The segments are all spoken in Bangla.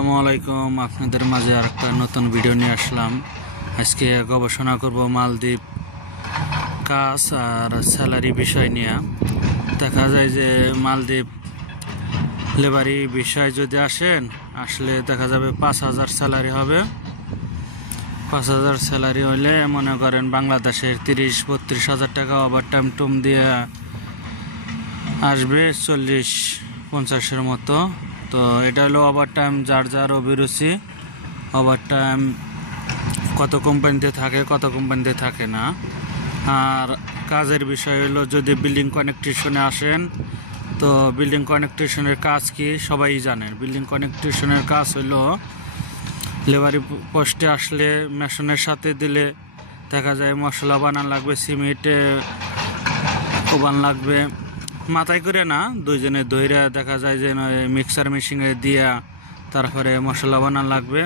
আসসালামু আলাইকুম। আপনাদের মাঝে আরেকটা নতুন ভিডিও নিয়ে আসলাম। আজকে গবেষণা করব মালদ্বীপ কাজ আর স্যালারি বিষয় নিয়ে। দেখা যায় যে মালদ্বীপ লেবারি বিষয় যদি আসলে দেখা যাবে 5,000 স্যালারি হবে। 5,000 স্যালারি হলে মনে করেন বাংলাদেশের 30-32 হাজার টাকা ওভারটাইম টুম দিয়ে আসবে 40-50-এর মতো। তো এটা হলো ওভারটাইম যার যার অভিরুচি। ওভারটাইম কত কোম্পানিতে থাকে কত কোম্পানিতে থাকে না। আর কাজের বিষয় হলো যদি বিল্ডিং কানেকট্রিশনে আসেন তো বিল্ডিং কানেকট্রিশনের কাজ কি সবাই জানেন। বিল্ডিং কানেকট্রিশনের কাজ হলো লেবারি পোস্টে আসলে মেশনের সাথে দিলে দেখা যায় মশলা বানান লাগবে, সিমেন্টে ওবান লাগবে, মাথায় করে না দুইজনে ধইরা দেখা যায় যে মিক্সার মেশিনে দিয়া তারপরে মশলা বানান লাগবে।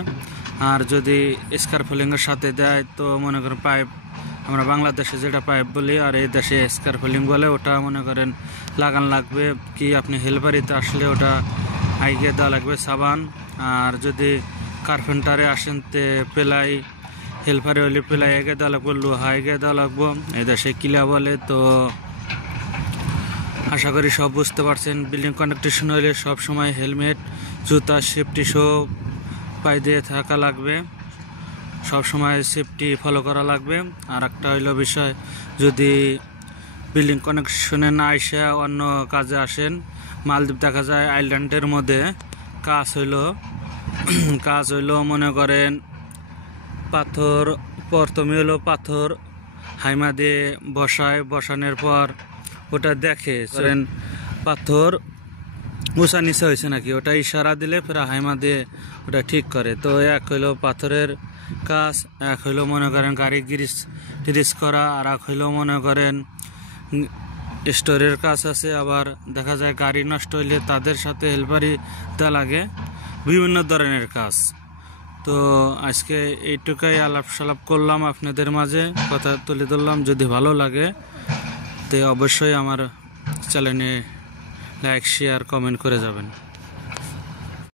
আর যদি স্কারফোলিংয়ের সাথে দেয় তো মনে করেন পাইপ, আমরা বাংলাদেশে যেটা পাইপ বলি আর এই দেশে স্কারফোলিং বলে, ওটা মনে করেন লাগান লাগবে। কি আপনি হেলপারিতে আসলে ওটা আইগে দেওয়া লাগবে সাবান। আর যদি কার্পেন্টারে আসেন তে পেলাই, হেলপারে হলে পেলাই এগে দেওয়া লাগবে, লোহা এগে দেওয়া লাগবো, এই দেশে কিলা বলে। তো আশা করি সব বুঝতে পারছেন। বিল্ডিং কনস্ট্রাকশন হলে সব সময় হেলমেট, জুতা, সেফটি শো পায়ে দিয়ে থাকা লাগবে, সব সময় সেফটি ফলো করা লাগবে। আর একটা হইলো বিষয়, যদি বিল্ডিং কনস্ট্রাকশনে না এসে অন্য কাজে আসেন, মালদ্বীপ দেখা যায় আইল্যান্ডের মধ্যে কাজ হইলো মনে করেন পাথর, প্রথমে হলো পাথর হাইমা দিয়ে বসানোর পর ওটা দেখে পাথর উঁচা নিচে হয়েছে নাকি, ওটা ইশারা দিলে ফের হাইমা দিয়ে ওটা ঠিক করে। তো এক হইলো পাথরের কাজ, এক হইলো মনে করেন গাড়ি গ্রিস করা, আর এক হইলো মনে করেন স্টোরের কাজ আছে। আবার দেখা যায় গাড়ি নষ্ট হইলে তাদের সাথে হেল্পারি দেওয়া লাগে, বিভিন্ন ধরনের কাজ। তো আজকে এইটুকাই আলাপ সালাপ করলাম, আপনাদের মাঝে কথা তুলে ধরলাম। যদি ভালো লাগে তো অবশ্যই আমার চ্যানেলে লাইক, শেয়ার, কমেন্ট করে যাবেন।